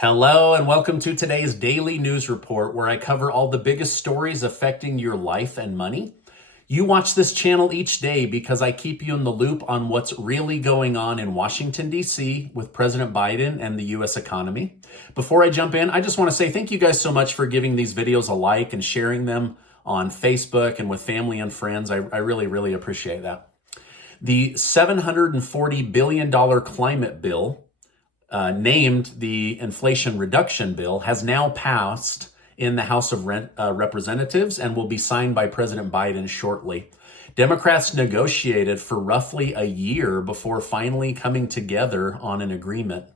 Hello, and welcome to today's daily news report where I cover all the biggest stories affecting your life and money. You watch this channel each day because I keep you in the loop on what's really going on in Washington, D.C. with President Biden and the U.S. economy. Before I jump in, I just want to say thank you guys so much for giving these videos a like and sharing them on Facebook and with family and friends. I really appreciate that. The $740 billion climate bill, named the Inflation Reduction Bill, has now passed in the House of Representatives and will be signed by President Biden shortly. Democrats negotiated for roughly a year before finally coming together on an agreement.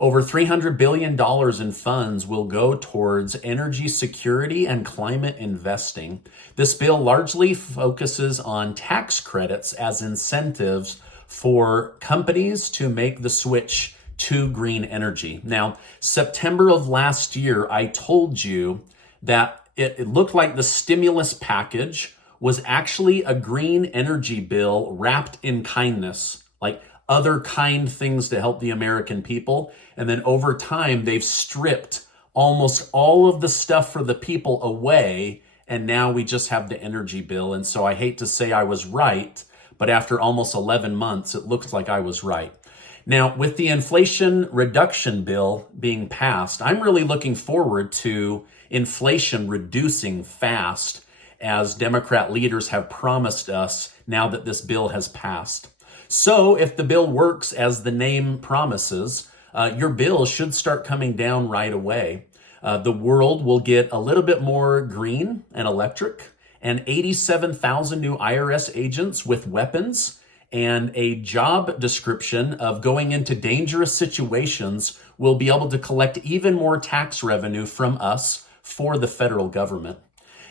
Over $300 billion in funds will go towards energy security and climate investing. This bill largely focuses on tax credits as incentives for companies to make the switch to green energy. Now, September of last year, I told you that it looked like the stimulus package was actually a green energy bill wrapped in kindness, like other kind things to help the American people. And then over time, they've stripped almost all of the stuff for the people away. And now we just have the energy bill. And so I hate to say I was right, but after almost 11 months, it looks like I was right. Now, with the Inflation Reduction Bill being passed, I'm really looking forward to inflation reducing fast, as Democrat leaders have promised us now that this bill has passed. So if the bill works as the name promises, your bill should start coming down right away. The world will get a little bit more green and electric, and 87,000 new IRS agents with weapons and a job description of going into dangerous situations will be able to collect even more tax revenue from us for the federal government.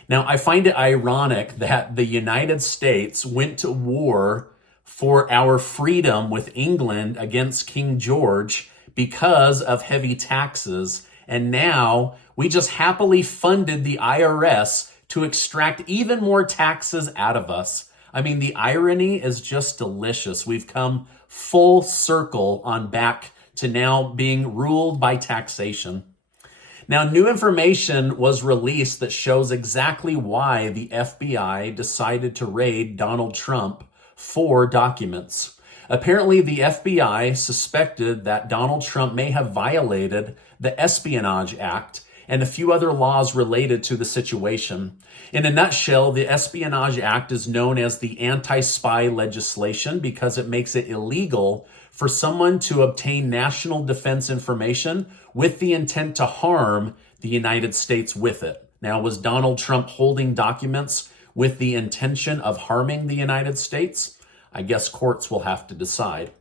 Now, I find it ironic that the United States went to war for our freedom with England against King George because of heavy taxes, and now we just happily funded the IRS to extract even more taxes out of us. I mean, the irony is just delicious. We've come full circle on back to now being ruled by taxation. Now, new information was released that shows exactly why the FBI decided to raid Donald Trump for documents. Apparently, the FBI suspected that Donald Trump may have violated the Espionage Act and a few other laws related to the situation. In a nutshell, the Espionage Act is known as the anti-spy legislation because it makes it illegal for someone to obtain national defense information with the intent to harm the United States with it. Now, was Donald Trump holding documents with the intention of harming the United States? I guess courts will have to decide.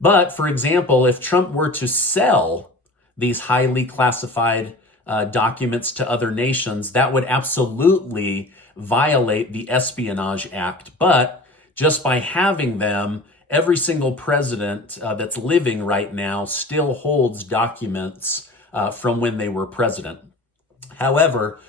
But, for example, if Trump were to sell these highly classified documents to other nations, that would absolutely violate the Espionage Act. But just by having them, every single president that's living right now still holds documents from when they were president. However,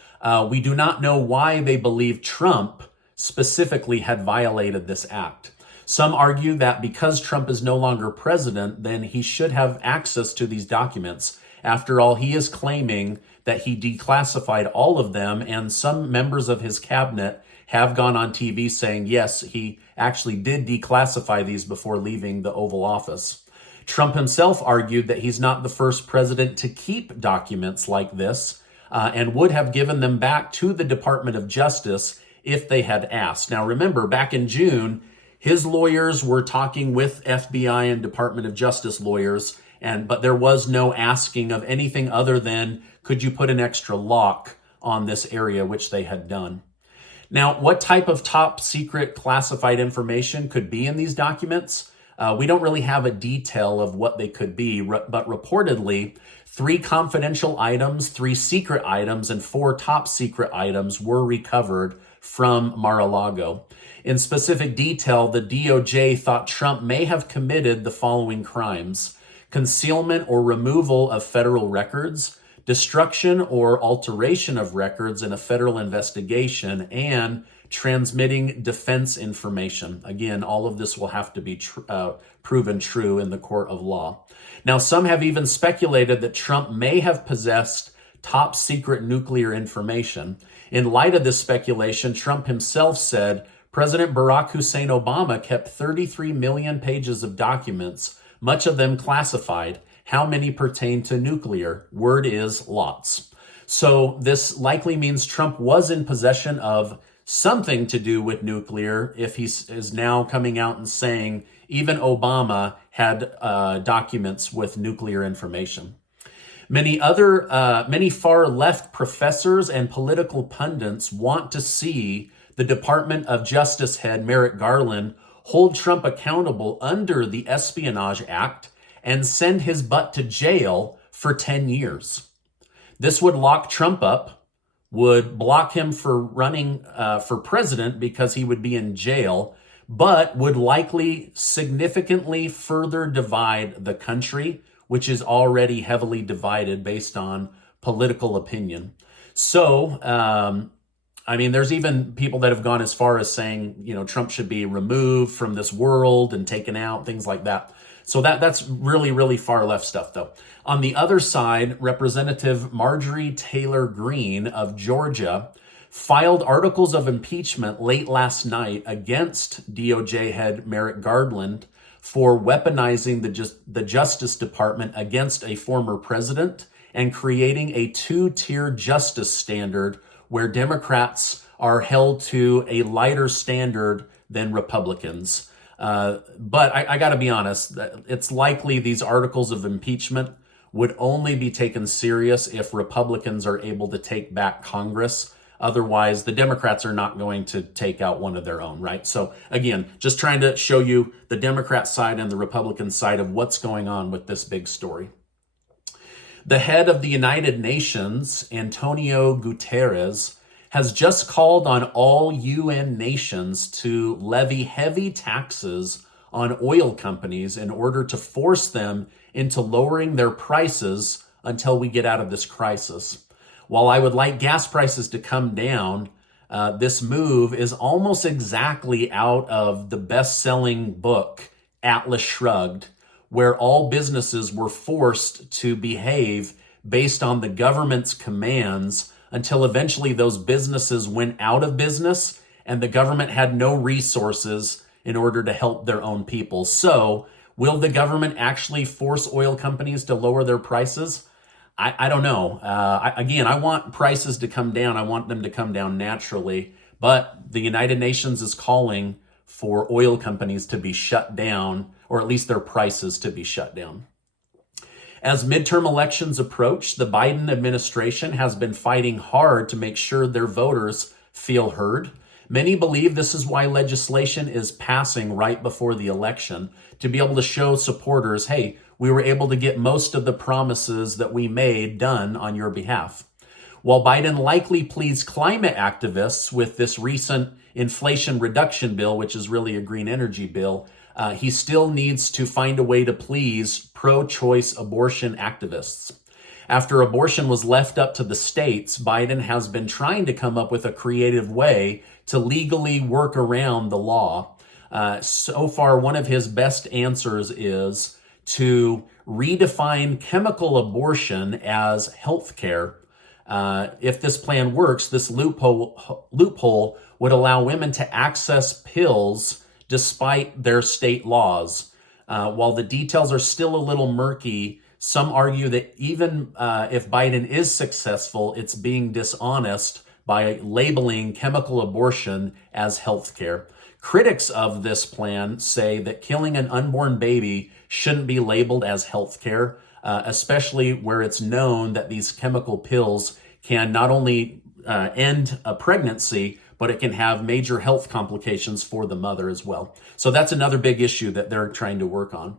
we do not know why they believe Trump specifically had violated this act. Some argue that because Trump is no longer president, then he should have access to these documents. After all, he is claiming that he declassified all of them, and some members of his cabinet have gone on TV saying, yes, he actually did declassify these before leaving the Oval Office. Trump himself argued that he's not the first president to keep documents like this and would have given them back to the Department of Justice if they had asked. Now, remember, back in June, his lawyers were talking with FBI and Department of Justice lawyers, but there was no asking of anything other than, could you put an extra lock on this area, which they had done. Now, what type of top secret classified information could be in these documents? We don't really have a detail of what they could be, but reportedly, 3 confidential items, 3 secret items, and 4 top secret items were recovered from Mar-a-Lago. In specific detail, the DOJ thought Trump may have committed the following crimes: concealment or removal of federal records, destruction or alteration of records in a federal investigation, and transmitting defense information. Again, all of this will have to be proven true in the court of law. Now, some have even speculated that Trump may have possessed top secret nuclear information. In light of this speculation, Trump himself said President Barack Hussein Obama kept 33 million pages of documents, much of them classified. How many pertain to nuclear? Word is lots. So this likely means Trump was in possession of something to do with nuclear if he is now coming out and saying even Obama had documents with nuclear information. Many far left professors and political pundits want to see the Department of Justice head Merrick Garland hold Trump accountable under the Espionage Act and send his butt to jail for 10 years. This would lock Trump up, would block him for running for president because he would be in jail, but would likely significantly further divide the country, which is already heavily divided based on political opinion. So, there's even people that have gone as far as saying, Trump should be removed from this world and taken out, things like that. So that's really, really far left stuff, though. On the other side, Representative Marjorie Taylor Greene of Georgia filed articles of impeachment late last night against DOJ head Merrick Garland for weaponizing the Justice Department against a former president and creating a two-tier justice standard where Democrats are held to a lighter standard than Republicans. But I got to be honest, it's likely these articles of impeachment would only be taken serious if Republicans are able to take back Congress. Otherwise, the Democrats are not going to take out one of their own, right? So again, just trying to show you the Democrat side and the Republican side of what's going on with this big story. The head of the United Nations, Antonio Guterres, has just called on all UN nations to levy heavy taxes on oil companies in order to force them into lowering their prices until we get out of this crisis. While I would like gas prices to come down, this move is almost exactly out of the best-selling book, Atlas Shrugged, where all businesses were forced to behave based on the government's commands until eventually those businesses went out of business and the government had no resources in order to help their own people. So, will the government actually force oil companies to lower their prices? I don't know. I want prices to come down. I want them to come down naturally. But the United Nations is calling for oil companies to be shut down, or at least their prices to be shut down. As midterm elections approach, the Biden administration has been fighting hard to make sure their voters feel heard. Many believe this is why legislation is passing right before the election, to be able to show supporters, hey, we were able to get most of the promises that we made done on your behalf. While Biden likely pleased climate activists with this recent Inflation Reduction Bill, which is really a green energy bill, he still needs to find a way to please pro-choice abortion activists. After abortion was left up to the states, Biden has been trying to come up with a creative way to legally work around the law. So far, one of his best answers is to redefine chemical abortion as health care. If this plan works, this loophole would allow women to access pills despite their state laws. While the details are still a little murky, some argue that even if Biden is successful, it's being dishonest by labeling chemical abortion as health care. Critics of this plan say that killing an unborn baby shouldn't be labeled as health care, especially where it's known that these chemical pills can not only end a pregnancy, but it can have major health complications for the mother as well. So that's another big issue that they're trying to work on.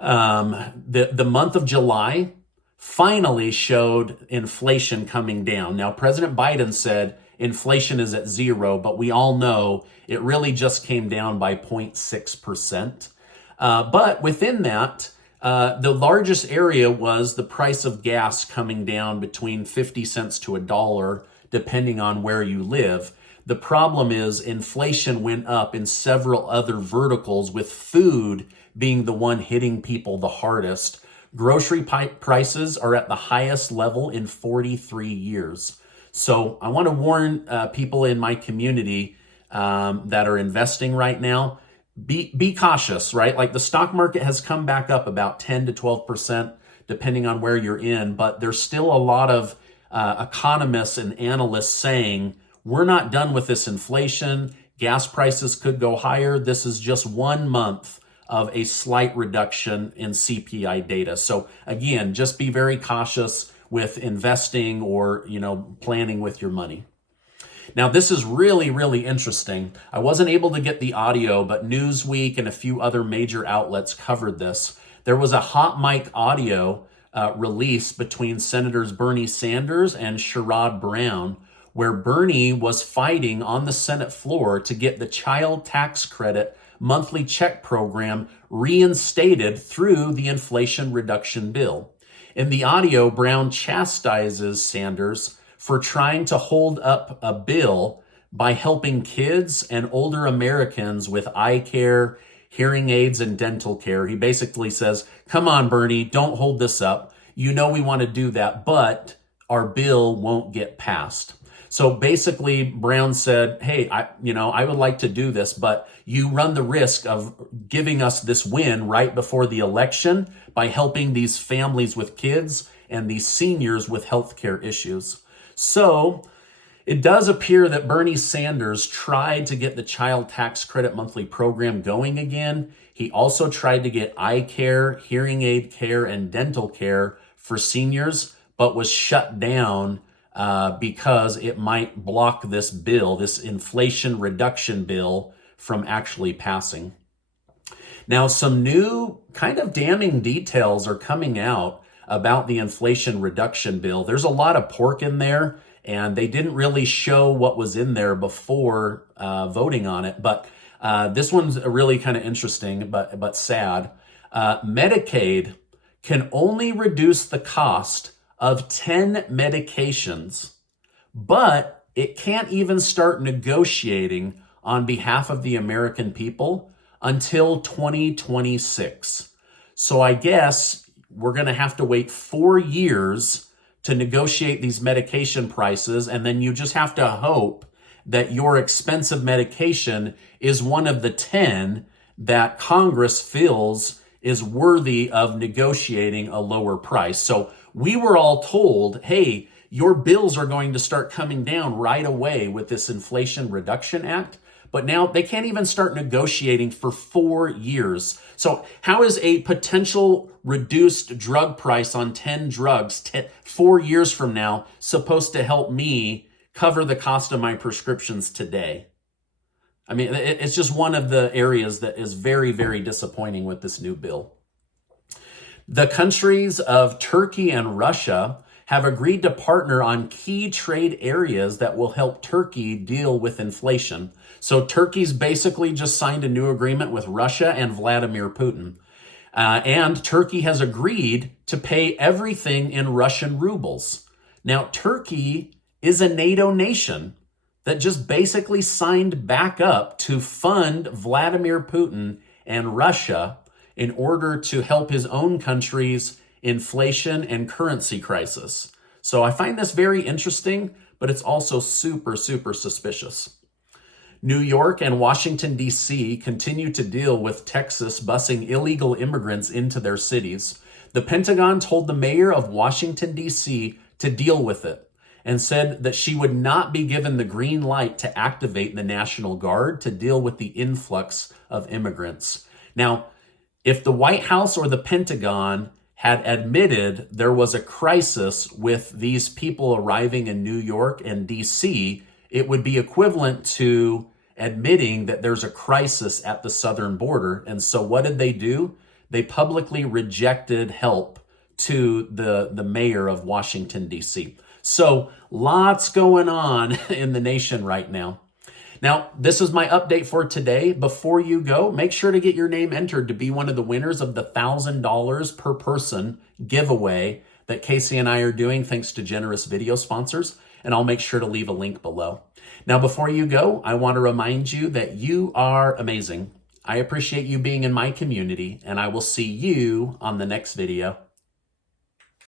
The month of July finally showed inflation coming down. Now, President Biden said inflation is at 0, but we all know it really just came down by 0.6%. But within that, the largest area was the price of gas coming down between 50 cents to $1, depending on where you live. The problem is inflation went up in several other verticals, with food being the one hitting people the hardest. Grocery prices are at the highest level in 43 years. So I want to warn people in my community that are investing right now, be cautious, right? Like the stock market has come back up about 10 to 12%, depending on where you're in, but there's still a lot of economists and analysts saying, we're not done with this inflation. Gas prices could go higher. This is just 1 month of a slight reduction in CPI data. So again, just be very cautious with investing or, planning with your money. Now, this is really, really interesting. I wasn't able to get the audio, but Newsweek and a few other major outlets covered this. There was a hot mic audio release between Senators Bernie Sanders and Sherrod Brown, where Bernie was fighting on the Senate floor to get the child tax credit monthly check program reinstated through the Inflation Reduction Bill. In the audio, Brown chastises Sanders for trying to hold up a bill by helping kids and older Americans with eye care, hearing aids, and dental care. He basically says, come on, Bernie, don't hold this up. You know we want to do that, but our bill won't get passed. So basically, Brown said, hey, I would like to do this, but you run the risk of giving us this win right before the election by helping these families with kids and these seniors with healthcare issues. So it does appear that Bernie Sanders tried to get the child tax credit monthly program going again. He also tried to get eye care, hearing aid care, and dental care for seniors, but was shut down because it might block this bill, this Inflation Reduction Bill, from actually passing. Now, some new kind of damning details are coming out about the Inflation Reduction Bill. There's a lot of pork in there, and they didn't really show what was in there before voting on it. But this one's really kind of interesting, but sad. Medicaid can only reduce the cost of 10 medications, but it can't even start negotiating on behalf of the American people until 2026. So I guess we're going to have to wait 4 years to negotiate these medication prices, and then you just have to hope that your expensive medication is one of the 10 that Congress feels is worthy of negotiating a lower price. So we were all told, hey, your bills are going to start coming down right away with this Inflation Reduction Act. But now they can't even start negotiating for 4 years. So how is a potential reduced drug price on 10 drugs 4 years from now supposed to help me cover the cost of my prescriptions today? I mean, it's just one of the areas that is very, very disappointing with this new bill. The countries of Turkey and Russia have agreed to partner on key trade areas that will help Turkey deal with inflation. So Turkey's basically just signed a new agreement with Russia and Vladimir Putin. And Turkey has agreed to pay everything in Russian rubles. Now, Turkey is a NATO nation that just basically signed back up to fund Vladimir Putin and Russia in order to help his own country's inflation and currency crisis. So I find this very interesting, but it's also super, super suspicious. New York and Washington, D.C. continue to deal with Texas busing illegal immigrants into their cities. The Pentagon told the mayor of Washington, D.C. to deal with it and said that she would not be given the green light to activate the National Guard to deal with the influx of immigrants. Now, if the White House or the Pentagon had admitted there was a crisis with these people arriving in New York and D.C., it would be equivalent to admitting that there's a crisis at the southern border. And so what did they do? They publicly rejected help to the mayor of Washington, D.C. So lots going on in the nation right now. Now, this is my update for today. Before you go, make sure to get your name entered to be one of the winners of the $1,000 per person giveaway that Casey and I are doing thanks to generous video sponsors. and I'll make sure to leave a link below. Now, before you go, I want to remind you that you are amazing. I appreciate you being in my community, and I will see you on the next video.